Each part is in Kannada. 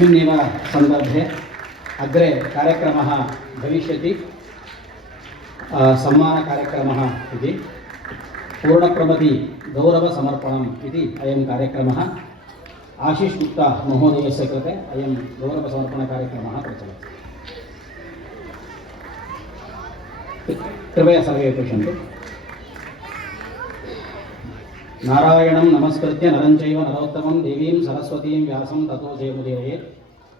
अस्मिन्नेव सन्दर्भे अग्रे कार्यक्रमः भविष्यति। सम्मानकार्यक्रमः इति पूर्णप्रमति गौरवसमर्पणम् इति अयं कार्यक्रमः। आशीष गुप्ता महोदयस्य कृते अयं गौरवसमर्पणकार्यक्रमः प्रचलति। कृपया सर्वे पश्यन्तु। नारायणं नमस्कृत्य नरं चैव नरोत्तमं देवीं सरस्वतीं व्यासं ततो जयमुदीरयेत्।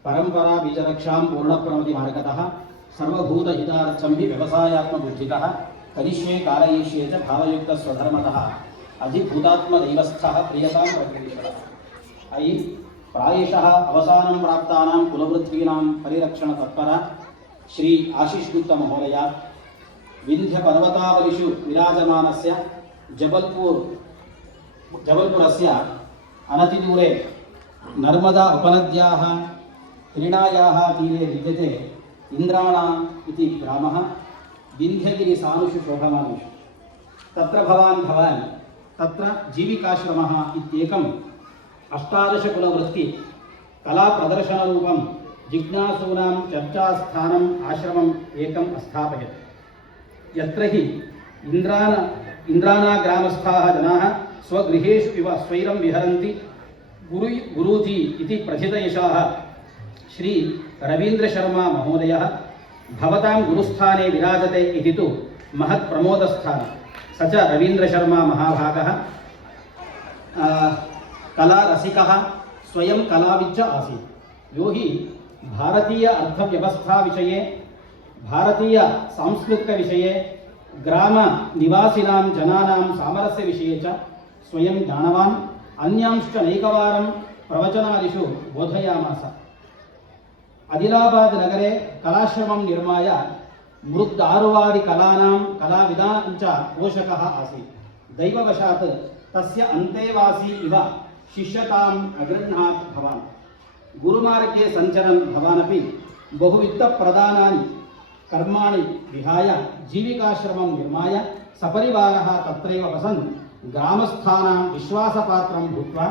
परंपरा बीजरक्षां पूर्णप्रमति मार्गतः सर्वभूतहितार्थं हि व्यवसायात्मबुद्धितः करिष्ये कारयिष्ये च भावयुक्तस्वधर्मतः अधिभूतात्मदैवस्थः प्रियतां प्रकृतिशतः। अयि प्रायशः अवसानं प्राप्तानां कुलवृत्तीनां परिरक्षणतत्पर श्री आशीष गुप्ता महोदय विन्ध्यपर्वतावलिषु विराजमानस्य जबलपुरस्य अनतिदूरे नर्मदा उपनद्याः क्रीडायाः तीरे विद्यते इन्द्राणा इति ग्रामः विन्ध्यगिरिसानुषु शोभमानेषु। तत्र भवान् तत्र जीविकाश्रमः इत्येकम् 18 कुलवृत्ति कलाप्रदर्शनरूपं जिज्ञासूनां चर्चास्थानम् आश्रमम् एकम् अस्थापयत्। यत्र हि इन्द्राना ग्रामस्थाः जनाः स्वगृहेषु इव स्वैरं विहरन्ति। गुरूजी इति प्रथितयशाः श्री रवीन्द्रशर्मा महोदयः भवतां गुरुस्थाने विराजते इति तु महत् प्रमोदस्थानं। स च रवीन्द्रशर्मा महाभागः कलारसिकः स्वयं कलाविच्च आसीत्। यो हि भारतीय अर्थव्यवस्थाविषये भारतीय सांस्कृतिकविषये ग्रामनिवासिनां जनानां सामरस्यविषये च स्वयं ज्ञानवान्। अन्यांश्च नैकवारं प्रवचनादिषु बोधयामास। आदिलाबाद नगरे कलाश्रमं निर्माय मृद्दारुवादिकलानां कलाविदां च पोषकः आसीत्। दैववशात् तस्य अन्तेवासी इव शिष्यताम् अगृह्णात् भवान्। गुरुमार्गे सञ्चरन् भवानपि बहुवित्तप्रदानानि कर्माणि विहाय जीविकाश्रमं निर्माय सपरिवारः तत्रैव वसन् ग्रामस्थानां विश्वासपात्रं भूत्वा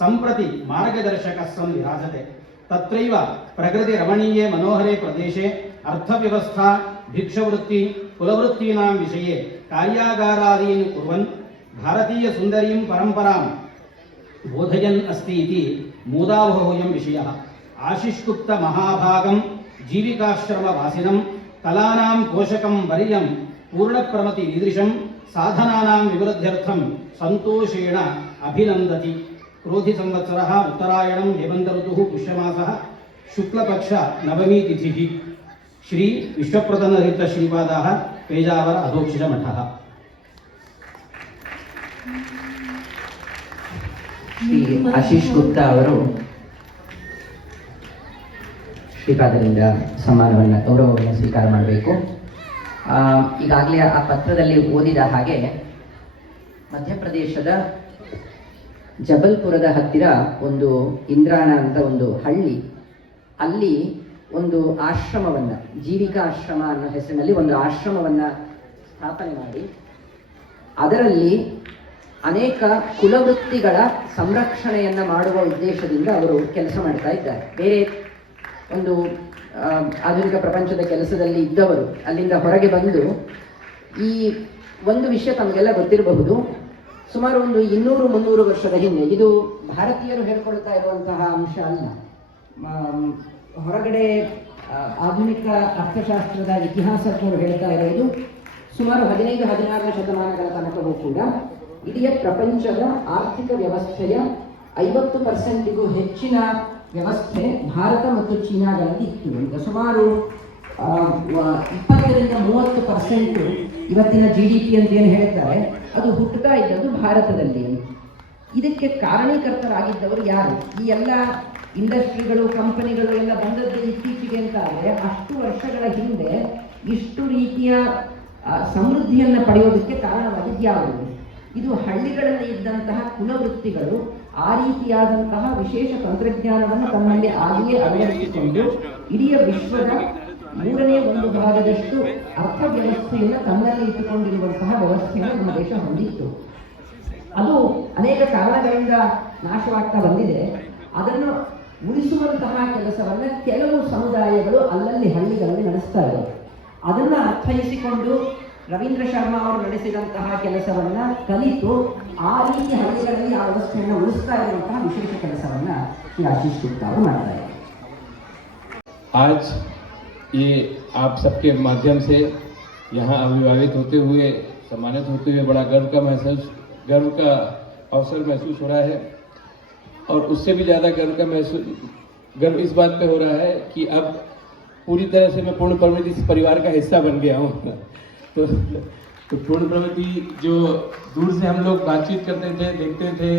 सम्प्रति मार्गदर्शकः सन् विराजते। तत्रैव प्रकृतिरमणीये मनोहरे प्रदेशे अर्थव्यवस्था भिक्षवृत्ति कुलवृत्तीनां विषये कार्यागारादीन् कुर्वन् भारतीयसुन्दरीं परम्परां बोधयन् अस्ति इति मोदावहोऽयं विषयः। आशीष गुप्ता महाभागं जीविकाश्रमवासिनं कलानां पोषकं वर्यं पूर्णप्रमति ईदृशं साधनानां विवृद्ध्यर्थं सन्तोषेण अभिनन्दति। क्रोधि संवत्सरः उत्तरायणं हेमन्त ऋतुः पुष्यमासः शुक्लपक्ष नवमी तिथिः। श्री विश्वप्रसन्नतीर्थ श्रीपादाः पेजावर अधोक्षित मठः। ಶ್ರೀ ಆಶೀಷ್ ಗುಪ್ತಾ ಅವರು ಶ್ರೀಪಾದರಿಂದ ಸಮ್ಮಾನವನ್ನು ಗೌರವವನ್ನು ಸ್ವೀಕಾರ ಮಾಡಬೇಕು. ಈಗಾಗಲೇ ಆ ಪತ್ರದಲ್ಲಿ ಓದಿದ ಹಾಗೆ ಮಧ್ಯಪ್ರದೇಶದ ಜಬಲ್ಪುರದ ಹತ್ತಿರ ಒಂದು ಇಂದ್ರಾಣ ಅಂತ ಒಂದು ಹಳ್ಳಿ, ಅಲ್ಲಿ ಒಂದು ಆಶ್ರಮವನ್ನು ಜೀವಿಕಾ ಆಶ್ರಮ ಅನ್ನೋ ಹೆಸರಿನಲ್ಲಿ ಒಂದು ಆಶ್ರಮವನ್ನು ಸ್ಥಾಪನೆ ಮಾಡಿ ಅದರಲ್ಲಿ ಅನೇಕ ಕುಲವೃತ್ತಿಗಳ ಸಂರಕ್ಷಣೆಯನ್ನು ಮಾಡುವ ಉದ್ದೇಶದಿಂದ ಅವರು ಕೆಲಸ ಮಾಡ್ತಾ ಇದ್ದಾರೆ. ಬೇರೆ ಒಂದು ಆಧುನಿಕ ಪ್ರಪಂಚದ ಕೆಲಸದಲ್ಲಿ ಇದ್ದವರು ಅಲ್ಲಿಂದ ಹೊರಗೆ ಬಂದು ಈ ಒಂದು ವಿಷಯ ತಮಗೆಲ್ಲ ಗೊತ್ತಿರಬಹುದು, ಸುಮಾರು ಒಂದು 200-300 ವರ್ಷದ ಹಿಂದೆ, ಇದು ಭಾರತೀಯರು ಹೇಳ್ಕೊಳ್ತಾ ಇರುವಂತಹ ಅಂಶ ಅಲ್ಲ, ಹೊರಗಡೆ ಆಧುನಿಕ ಅರ್ಥಶಾಸ್ತ್ರದ ಇತಿಹಾಸಜ್ಞರು ಹೇಳ್ತಾ ಇರೋದು ಸುಮಾರು 15-16 ಶತಮಾನಗಳ ತನಕವೂ ಕೂಡ ಇಡೀ ಪ್ರಪಂಚದ ಆರ್ಥಿಕ ವ್ಯವಸ್ಥೆಯ 50%ಗೂ ಹೆಚ್ಚಿನ ವ್ಯವಸ್ಥೆ ಭಾರತ ಮತ್ತು ಚೀನಾಗಳಲ್ಲಿ ಇತ್ತು ಅಂತ. ಸುಮಾರು 20-30% ಇವತ್ತಿನ GDP ಅಂತ ಏನು ಹೇಳ್ತಾರೆ ಅದು ಹುಟ್ಟುತ್ತಾ ಇದ್ದದ್ದು ಭಾರತದಲ್ಲಿ. ಇದಕ್ಕೆ ಕಾರಣೀಕರ್ತರಾಗಿದ್ದವರು ಯಾರು? ಈ ಎಲ್ಲ ಇಂಡಸ್ಟ್ರಿಗಳು ಕಂಪನಿಗಳು ಎಲ್ಲ ಬಂದದ್ದು ಇತ್ತೀಚೆಗೆ ಅಂತ ಆದರೆ ಅಷ್ಟು ವರ್ಷಗಳ ಹಿಂದೆ ಇಷ್ಟು ರೀತಿಯ ಸಮೃದ್ಧಿಯನ್ನು ಪಡೆಯೋದಕ್ಕೆ ಕಾರಣವಾಗಿದ್ದು ಯಾವುದು? ಇದು ಹಳ್ಳಿಗಳಲ್ಲಿ ಇದ್ದಂತಹ ಕುಲವೃತ್ತಿಗಳು ಆ ರೀತಿಯಾದಂತಹ ವಿಶೇಷ ತಂತ್ರಜ್ಞಾನವನ್ನು ತಮ್ಮಲ್ಲಿ ಆಗಿಯೇ ಅಳವಡಿಸಿಕೊಂಡು ಇಡೀ ವಿಶ್ವದ 1/3 ಅರ್ಥವ್ಯವಸ್ಥೆಯನ್ನು ತನ್ನಲ್ಲಿ ಇಟ್ಟುಕೊಂಡಿರುವಂತಹ ವ್ಯವಸ್ಥೆಯನ್ನು ನಮ್ಮ ದೇಶ ಹೊಂದಿತ್ತು. ಅದು ಅನೇಕ ಕಾರಣಗಳಿಂದ ನಾಶವಾಗ್ತಾ ಬಂದಿದೆ. ಅದನ್ನು ಉಳಿಸುವಂತಹ ಕೆಲಸವನ್ನು ಕೆಲವು ಸಮುದಾಯಗಳು ಅಲ್ಲಲ್ಲಿ ಹಳ್ಳಿಗಳಲ್ಲಿ ನಡೆಸ್ತಾ ಇದ್ದಾರೆ. ಅದನ್ನು ಅರ್ಥೈಸಿಕೊಂಡು ರವೀಂದ್ರ ಶರ್ಮಾ ಅವರು ನಡೆಸಿದಂತಹ ಕೆಲಸವನ್ನು ಕಲಿತು ಆ ರೀತಿ ಹಳ್ಳಿಗಳಲ್ಲಿ ಆ ವ್ಯವಸ್ಥೆಯನ್ನು ಉಳಿಸ್ತಾ ಇರುವಂತಹ ವಿಶೇಷ ಕೆಲಸವನ್ನು ಶ್ರೀ ಆಶೀಶ್ ಗುಪ್ತಾ ಅವರು ಮಾಡ್ತಾ ಇದ್ದಾರೆ. आज ये आप सबके माध्यम से यहाँ अभिभावित होते हुए, सम्मानित होते हुए बड़ा गर्व का अवसर महसूस हो रहा है। और उससे भी ज़्यादा गर्व इस बात पे हो रहा है कि अब पूरी तरह से मैं पूर्ण प्रवृत्ति इस परिवार का हिस्सा बन गया हूँ। तो पूर्ण प्रवृत्ति जो दूर से हम लोग बातचीत करते थे, देखते थे,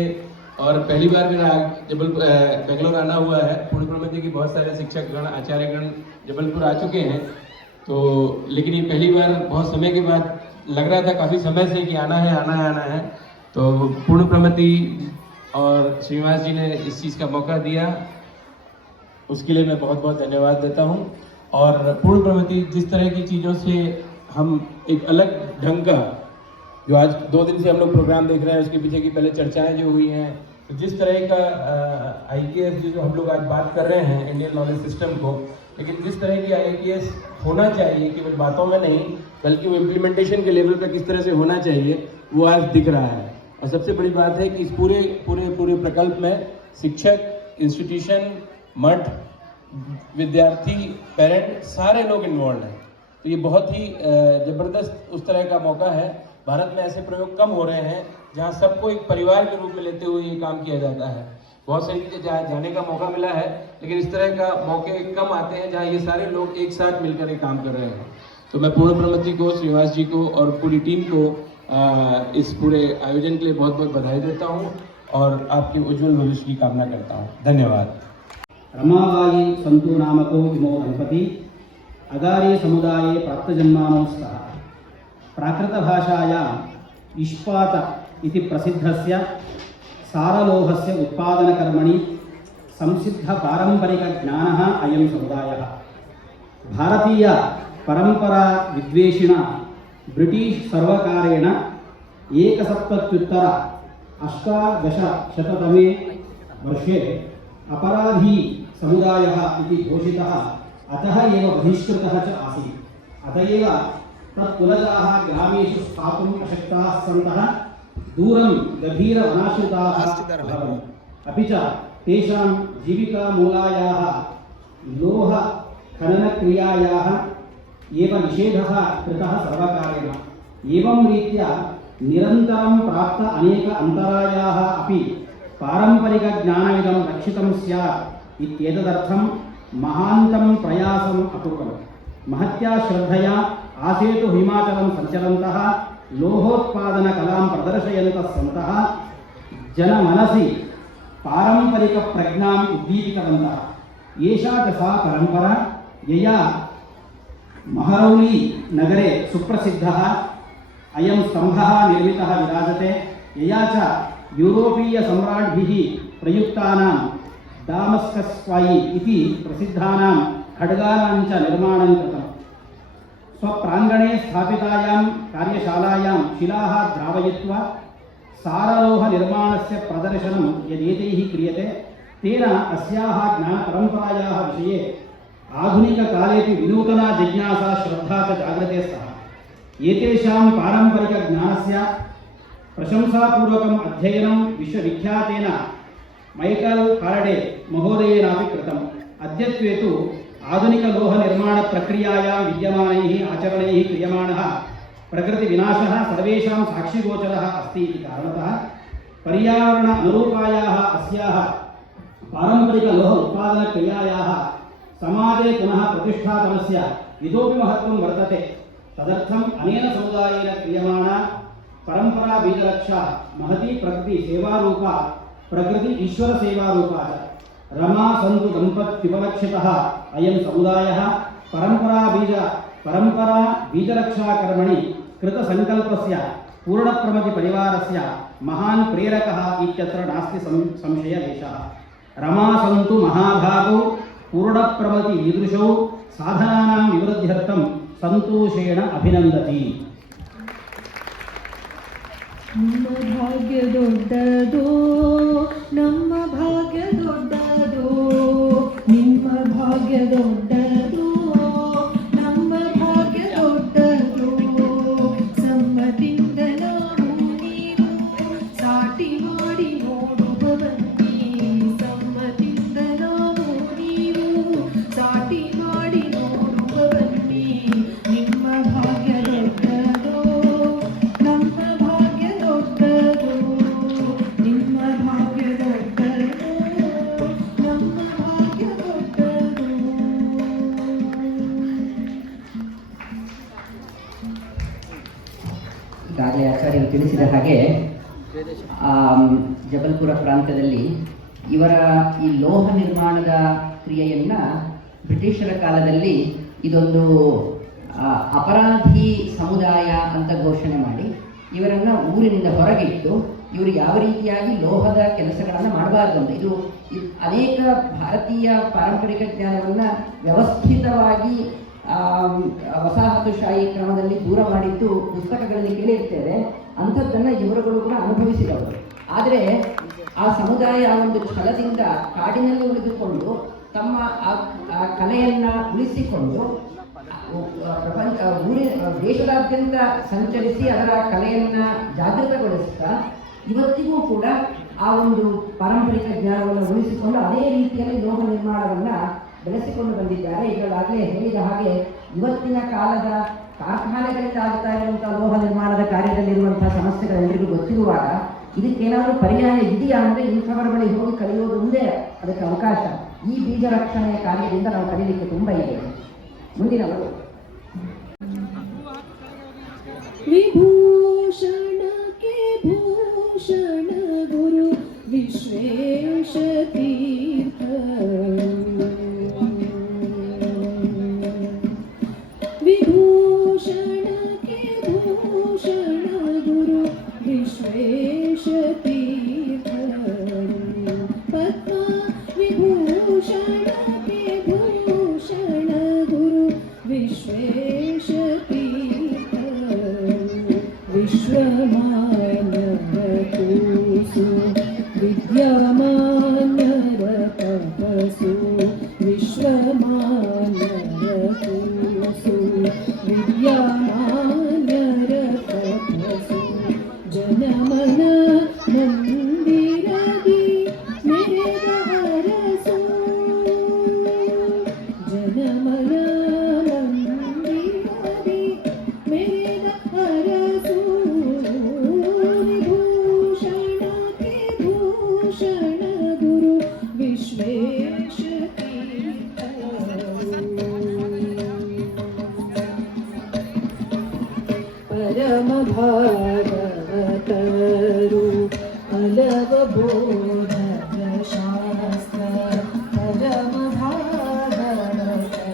और पहली बार मेरा बेंगलोर आना हुआ है। पूर्ण प्रवृत्ति की बहुत सारे शिक्षकगण, आचार्यगण जबलपुर आ चुके हैं, तो लेकिन ये पहली बार बहुत समय के बाद लग रहा था, काफ़ी समय से कि आना है। तो पूर्ण प्रवृत्ति और श्रीनिवास जी ने इस चीज़ का मौका दिया, उसके लिए मैं बहुत बहुत धन्यवाद देता हूँ। और पूर्ण प्रवृत्ति जिस तरह की चीज़ों से हम एक अलग ढंग का, जो आज 2 दिन से हम लोग प्रोग्राम देख रहे हैं, उसके पीछे की पहले चर्चाएं जो हुई हैं, तो जिस तरह का IKS जो हम लोग आज बात कर रहे हैं इंडियन नॉलेज सिस्टम को, लेकिन जिस तरह की IKS होना चाहिए केवल बातों में नहीं, बल्कि वो इम्प्लीमेंटेशन के लेवल पर किस तरह से होना चाहिए, वो आज दिख रहा है। और सबसे बड़ी बात है कि इस पूरे प्रकल्प में शिक्षक, इंस्टीट्यूशन, मठ, विद्यार्थी, पेरेंट, सारे लोग इन्वॉल्व हैं। तो ये बहुत ही ज़बरदस्त उस तरह का मौका है। भारत में ऐसे प्रयोग कम हो रहे हैं जहाँ सबको एक परिवार के रूप में लेते हुए ये काम किया जाता है। बहुत सारी जगह जाने का मौका मिला है, लेकिन इस तरह का मौके कम आते हैं जहाँ ये सारे लोग एक साथ मिलकर ये काम कर रहे हैं। तो मैं पूर्ण प्रवृत्ति को, श्रीनिवास जी को और पूरी टीम को इस पूरे आयोजन के लिए बहुत बहुत बधाई देता हूँ और आपके उज्जवल भविष्य की कामना करता हूँ। धन्यवाद। रमाबाई संतु नामको इमो दंपती अगारी समुदाये प्राप्तजन्मानौ स्तः। प्राकृतभाषायां इस्पात इति प्रसिद्धस्य सारलोहस्य उत्पादनकर्मणि संसिद्धपारम्परिकज्ञानः अयं समुदायः। भारतीय परंपरा विद्वेषिणा ब्रिटिश सर्वकारेण 1978 वर्षे अपराधी समुदायः इति घोषितः, अतः एव बहिष्कृतः च आसीत्। अत एव तत्कुलजाः ग्रामेषु स्थातुम् अशक्ताः सन्तः दूरं गभीरवनाश्रिताः अभवन्। अपि च तेषां जीविकामूलायाः लोहखननक्रियायाः एव निषेधः कृतः सर्वकारेण। एवं रीत्या निरन्तरं प्राप्त अनेक अन्तरायाः अपि पारम्परिकज्ञानमिदं रक्षितं स्यात् इत्येतदर्थं महान्तं प्रयासम् अकुर्वन्। महत्या श्रद्धया आसेतु हिमाचलं सञ्चलन्तः लोहोत्पादनकलां प्रदर्शयन्तः सन्तः जनमनसि पारम्परिकप्रज्ञाम् उद्दीपितवन्तः। एषा च सा परम्परा यया महरौली नगरे सुप्रसिद्धः अयं स्तम्भः निर्मितः विराजते, यया च यूरोपीय सम्राट्भिः प्रयुक्तानां दामस्कस्वाई इति प्रसिद्धानां खड्गानां च निर्माणं कृतम्। स्वप्राङ्गणे स्थापितायां कार्यशालायां शिलाः द्रावयित्वा सारलोहनिर्माणस्य प्रदर्शनं यदेतैः क्रियते, तेन अस्याः ज्ञानपरम्परायाः विषये आधुनिककालेपि विनूतना जिज्ञासा श्रद्धा च जागृते स्तः। एतेषां पारम्परिकज्ञानस्य प्रशंसापूर्वकम् अध्ययनं विश्वविख्यातेन मैकल् फारडे महोदयेनापि कृतम्। अद्यत्वे तु आधुनिकलोहनिर्माणप्रक्रियायां विद्यमानैः आचरणैः क्रियमाणः प्रकृतिविनाशः सर्वेषां साक्षिगोचरः अस्ति इति कारणतः पर्यावरण अनुरूपायाः अस्याः पारम्परिकलोह उत्पादनक्रियायाः समाजे पुनः प्रतिष्ठापनस्य इतोपि महत्त्वं वर्तते। तदर्थम् अनेन समुदायेन क्रियमाणा परंपरा बीजरक्षा महती प्रकृति सेवारूपा, प्रकृति ईश्वर सेवारूपा च। रमा संतु दंपत्युपलक्षितः अयं समुदायः परंपरा बीजरक्षा कर्मणि कृतसंकल्पस्य पूर्णप्रमति परिवारस्य महान् प्रेरकः इत्यत्र नास्ति संशयलेशः। रमा संतु महाभागौ पूर्णप्रमति ईदृशौ साधनानां विवृद्ध्यर्थं संतोषेण अभिनन्दति। ನಿಮ್ಮ ಭಾಗ್ಯ ದೊಡ್ಡದೋ, ನಮ್ಮ ಭಾಗ್ಯ ದೊಡ್ಡದೋ, ನಿಮ್ಮ ಭಾಗ್ಯ ದೊಡ್ಡದೋ, ನಮ್ಮ ಭಾಗ್ಯ ದೊಡ್ಡದೋ. ಸಮ್ಮತಿಯಿಂದ ನಾವು ನೀವು ಸಾಟಿ ಮಾಡಿ ನೋಡುವ ಬನ್ನಿ, ಸಮ್ಮತಿಯಿಂದ ನಾವು ನೀವು ಸಾಟಿ ಮಾಡಿ ನೋಡುವ ಬನ್ನಿ. ನಿಮ್ಮ ಭಾಗ್ಯ ದೊಡ್ಡದೋ, ನಮ್ಮ ಭಾಗ್ಯ ದೊಡ್ಡದೋ, ನಿಮ್ಮ ಭಾಗ್ಯ ದೊಡ್ಡದೋ, ನಮ್ಮ ಭಾಗ್ಯ ದೊಡ್ಡದೋ. ಈಗಾಗಲೇ ಆಚಾರ್ಯರು ತಿಳಿಸಿದ ಹಾಗೆ ಜಬಲ್ಪುರ ಪ್ರಾಂತ್ಯದಲ್ಲಿ ಇವರ ಈ ಲೋಹ ನಿರ್ಮಾಣದ ಕ್ರಿಯೆಯನ್ನು ಬ್ರಿಟಿಷರ ಕಾಲದಲ್ಲಿ ಇದೊಂದು ಅಪರಾಧಿ ಸಮುದಾಯ ಅಂತ ಘೋಷಣೆ ಮಾಡಿ ಇವರನ್ನು ಊರಿನಿಂದ ಹೊರಗಿಟ್ಟು ಇವರು ಯಾವ ರೀತಿಯಾಗಿ ಲೋಹದ ಕೆಲಸಗಳನ್ನು ಮಾಡಬಾರ್ದು ಅಂತ ಇದು ಅನೇಕ ಭಾರತೀಯ ಪಾರಂಪರಿಕ ಜ್ಞಾನವನ್ನು ವ್ಯವಸ್ಥಿತವಾಗಿ ವಸಾಹತುಶಾಹಿ ಕ್ರಮದಲ್ಲಿ ದೂರ ಮಾಡಿದ್ದು ಪುಸ್ತಕಗಳಲ್ಲಿ ಕೇಳಿರ್ತೇವೆ. ಅಂಥದ್ದನ್ನು ಇವರುಗಳು ಕೂಡ ಅನುಭವಿಸಿದವರು. ಆದರೆ ಆ ಸಮುದಾಯ ಒಂದು ಛಲದಿಂದ ಕಾಡಿನಲ್ಲಿ ಉಳಿದುಕೊಂಡು ತಮ್ಮ ಆ ಕಲೆಯನ್ನು ಉಳಿಸಿಕೊಂಡು ದೇಶದಾದ್ಯಂತ ಸಂಚರಿಸಿ ಅದರ ಕಲೆಯನ್ನು ಜಾಗೃತಗೊಳಿಸ್ತಾ ಇವತ್ತಿಗೂ ಕೂಡ ಆ ಒಂದು ಪಾರಂಪರಿಕ ಜ್ಞಾನವನ್ನು ಉಳಿಸಿಕೊಂಡು ಅದೇ ರೀತಿಯಲ್ಲಿ ಲೋಹ ನಿರ್ಮಾಣವನ್ನು ಬೆಳೆಸಿಕೊಂಡು ಬಂದಿದ್ದಾರೆ. ಈಗಾಗಲೇ ಹೇಳಿದ ಹಾಗೆ ಇವತ್ತಿನ ಕಾಲದ ಕಾರ್ಖಾನೆಗಳಿಂದ ಆಗ್ತಾ ಇರುವಂತಹ ಲೋಹ ನಿರ್ಮಾಣದ ಕಾರ್ಯದಲ್ಲಿರುವಂತಹ ಸಮಸ್ಯೆಗಳೆಲ್ಲರಿಗೂ ಗೊತ್ತಿರುವಾಗ ಇದಕ್ಕೇನಾದರೂ ಪರ್ಯಾಯ ಇದೆಯಾ ಅಂದರೆ ಇಂಥವರ ಬಳಿ ಹೋಗಿ ಕಲಿಯೋದು ಒಂದೇ ಅದಕ್ಕೆ ಅವಕಾಶ. ಈ ಬೀಜ ರಕ್ಷಣೆಯ ಕಾರ್ಯದಿಂದ ನಾವು ಕಲಿಯಲಿಕ್ಕೆ ತುಂಬ ಇದೆ. ಮುಂದಿನವರು ವಿಭೂಷಣ ಕೆ ಭೂಷಣ ಗುರು ವಿಶ್ವೇಶ ತೀರ್ಥ, ವಿಭೂಷಣ ಕೆ ಭೂಷಣ ಗುರು ವಿಶ್ವೇಶ ತೀರ್ಥ, ಪದ್ಮ ವಿಭೂಷಣ ಕೆ ಭೂಷಣ ಗುರು ವಿಶ್ವೇಶ ತೀರ್ಥ, ವಿಶ್ವಮಾನವ ಕೂಸು ವಿದ್ಯಮಾನರ ತಪಸ್ಸು, ವಿಶ್ವಮಾನವ ಕೂಸು ವಿದ್ಯಮಾನರ ತಪಸ್ಸು, ಜನಮನ ಮಂದಿರದಿ ಮೇದ ಹರಸು, ಜನಮನ ಮಂದಿರದಿ ಮೇದ ಹರಸು, ವಿಭೂಷಣ ಕೆ ಭೂಷಣ ಗುರು ವಿಶ್ವೇಶ ತೀರ್ಥ, ಪರಮ ಭಾಗವತರು ಹಲವ ಬೋಧಕ ಶಾಸ್ತ್ರ, ಪರಮ ಭಾಗವತರು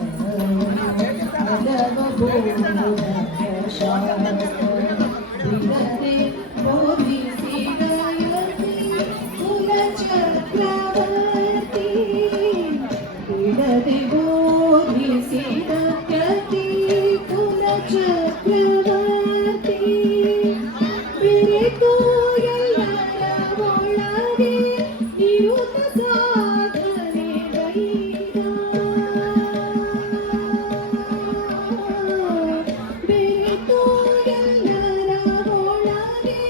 ಹಲವ ಬೋಧಕ ಶಾಸ್ತ್ರ, ಬಿಡದೆ ಬೋಧಿಸಿದ ಯತಿ ಕುಲ ಚಕ್ರವರ್ತಿ, ಬಿಡದೆ ಬೋಧಿಸಿದ ಯತಿ ಕುಲ ಚಕ್ರವರ್ತಿ, ಬೆರೆತು ಎಲ್ಲರ ಒಳಗೆ ನಿರುತ ಸಾಧನೆ ಗೈದ, ಬೆರೆತು ಎಲ್ಲರ ಒಳಗೆ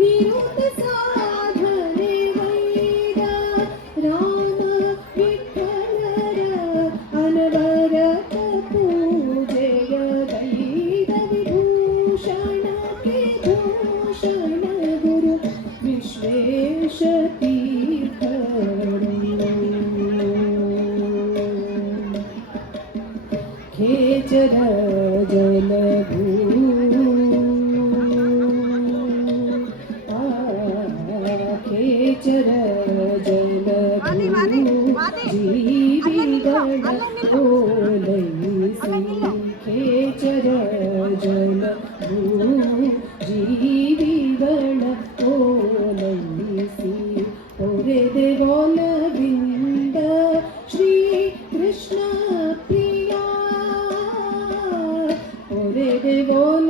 ನಿರುತ ಸಾಧನೆ ಗೈದ, ರಾಮ ವಿಠಲರ ಅನವರತ ಪೂಜೆಯ ಗೈದ, ವಿಭೂಷಣ ಕೆ ಭೂಷಣ ಗುರು ವಿಶ್ವೇಶ ತೀರ್ಥರು, ಖೇಚರ ಜಲಭೂ ಖೇಚರ ಜಲಭೂ ಜೀವಿಗಳ ಓಲೈಸಿ, ಖೇಚರ ಜಲಭೂ ಜೀವಿಗಳ ಓಲೈಸಿ, ಹೊರೆದೆ ಒಲವಿಂದ ಶ್ರೀ ಕೃಷ್ಣ ಪ್ರಿಯ, ಹೊರೆದೆ ಒಲ